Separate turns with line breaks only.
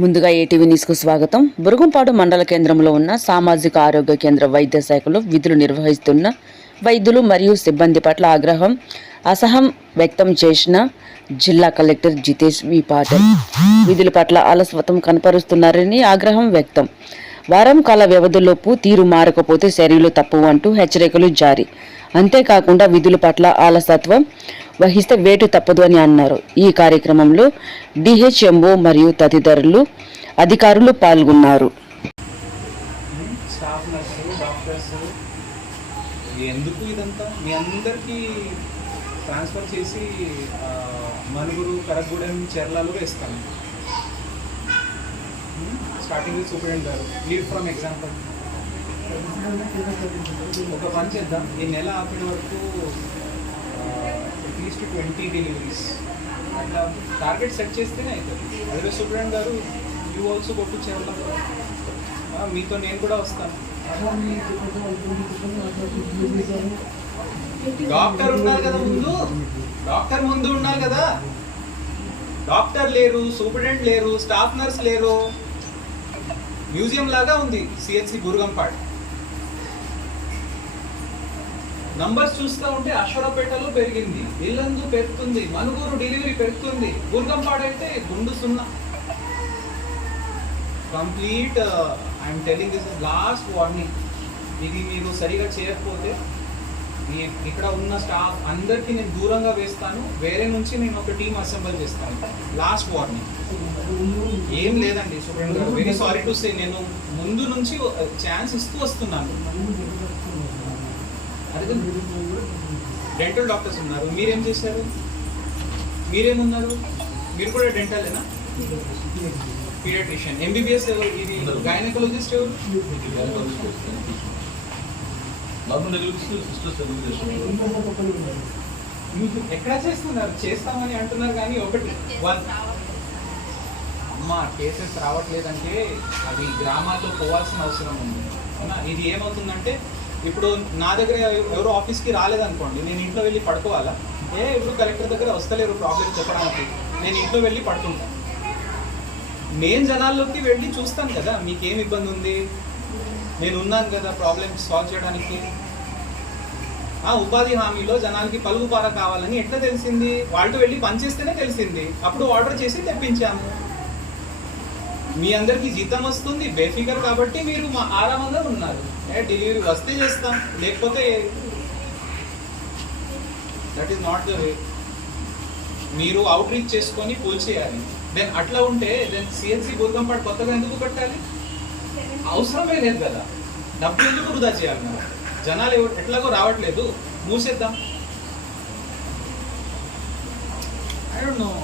ముందుగా ఏటీవీ న్యూస్కు స్వాగతం. బురుగుంపాడు మండల కేంద్రంలో ఉన్న సామాజిక ఆరోగ్య కేంద్ర వైద్య శాఖలో విధులు నిర్వహిస్తున్న వైద్యులు మరియు సిబ్బంది పట్ల ఆగ్రహం అసహం వ్యక్తం చేసిన జిల్లా కలెక్టర్ జితేష్ వి. పాటిల్. విధుల పట్ల అలసత్వం కనపరుస్తున్నారని ఆగ్రహం వ్యక్తం. వారం కాల వ్యవధిలోపు తీరు మారకపోతే చర్యలు తప్పు అంటూ హెచ్చరికలు జారీ. అంతేకాకుండా విధుల పట్ల ఆలసత్వం వహిస్తే వేటు తప్పదు అని అన్నారు. ఈ కార్యక్రమంలో డిహెచ్ఎంఓ మరియు తదితరులు అధికారులు పాల్గొన్నారు.
ఎందుకు ఇదంతా? మీ అందరికీ ట్రాన్స్ఫర్ చేసి మనుగురు కరగూడెం చెర్లలో వేస్తాను స్టార్టింగ్ విత్ సూపరింటెండెంట్ గారు. లీడ్ ఫ్రమ్ ఎగ్జాంపుల్ ఒక పని చేద్దాం. ఈ నెల ఆపిన వరకు అట్లీస్ట్ ట్వంటీ డెలివరీస్ అట్లా టార్గెట్ సెట్ చేస్తేనే అవుతుంది అదే సూపరింటెండెంట్ గారు యూ ఆల్సో కొట్టు చేయాలి మీతో నేను కూడా వస్తాను. డాక్టర్ ఉన్నారు కదా ముందు. డాక్టర్ ముందు ఉన్నారు కదా. డాక్టర్ లేరు సూపరింటెండెంట్ లేరు స్టాఫ్ నర్స్ లేరు. మ్యూజియం లాగా ఉంది సిహెచ్సి బురుగంపాడ్. నంబర్స్ చూస్తా ఉంటే అశ్వరపేటలో పెరిగింది. ఇల్లందు పెరుగుతుంది. మనుగూరు డెలివరీ పెరుగుతుంది. గుర్గంపాడంటే అయితే గుండు సున్నా. Complete I'm telling this is last warning ఇది మీరు సరిగా చేయకపోతే మీ ఇక్కడ ఉన్న స్టాఫ్ అందరికీ నేను దూరంగా వేస్తాను. వేరే నుంచి నేను ఒక టీం అసెంబుల్ చేస్తాను. లాస్ట్ వార్నింగ్ ఏం లేదండి. వెరీ సారీ టు సే నేను ముందు నుంచి uh, ఛాన్స్ ఇస్తూ వస్తున్నాను. డెంటల్ డాక్టర్స్ ఉన్నారు. మీరేం చేశారు? మీరేమున్నారు? మీరు కూడా డెంటలేనా పీడియాట్రిషియన్ ఎంబీబీఎస్ ఎవరు? ఇది గైనకాలజిస్ట్ ఎవరు? ఎక్కడ చేస్తున్నారు? చేస్తామని అంటున్నారు కానీ ఒకటి. వన్ మా కేసెస్ రావట్లేదంటే అవి గ్రామాల్లో పోవాల్సిన అవసరం ఉంది. అవునా? ఇది ఏమవుతుందంటే ఇప్పుడు నా దగ్గర ఎవరు ఆఫీస్కి రాలేదనుకోండి నేను ఇంట్లో వెళ్ళి పడుకోవాలా? ఏ ఇప్పుడు కలెక్టర్ దగ్గర వస్తలేరు ప్రాబ్లం చెప్పడానికి. నేను ఇంట్లో వెళ్ళి పడుతుంటాను నేను జనాల్లోకి వెళ్ళి చూస్తాను కదా మీకేం ఇబ్బంది ఉంది? నేను ఉన్నాను కదా ప్రాబ్లం సాల్వ్ చేయడానికి. ఆ ఉపాధి హామీలో జనాలకి పలుగుపార కావాలని ఎట్లా తెలిసింది? వాళ్ళు వెళ్ళి పనిచేస్తేనే తెలిసింది. అప్పుడు ఆర్డర్ చేసి తెప్పించాము. మీ అందరికి జీతం వస్తుంది బేఫికర్ కాబట్టి మీరు మా ఆరామంగా ఉన్నారు. ఏ డెలివరీ వస్తే చేస్తాం లేకపోతే that is not the way మీరు అవుట్ రీచ్ చేసుకొని పూల్ చేయాలి. దెన్ అట్లా ఉంటే దెన్ సిఎన్సి బుర్గంపాడు కొత్తగా ఎందుకు కట్టాలి? అవసరమే లేదు కదా. డబ్బు ఎందుకు వృధా చేయాలి జనాలు ఎవ- ఎట్లాగో రావట్లేదు. మూసేద్దాం. I don't know